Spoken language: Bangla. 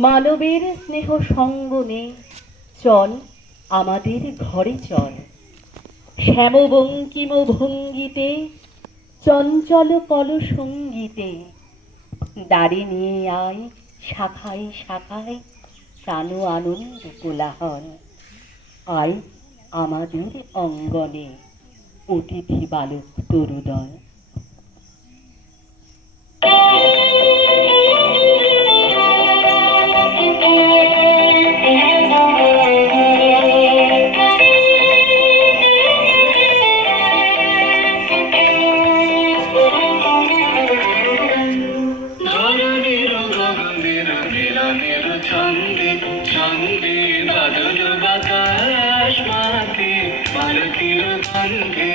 মানবের স্নেহ সঙ্গনে চল আমাদের ঘরে চল, শ্যামবঙ্কিম ভঙ্গিতে চঞ্চল কল সঙ্গীতে দাঁড়ি নিয়ে আয় শাখায় শাখায় প্রাণ আনন্দ কোলাহল। আয় আমাদের অঙ্গনে অতিথি বালক তরুদল। ছন্দে ছন্দে বাদল বাতাস মাতে মালতীর গন্ধে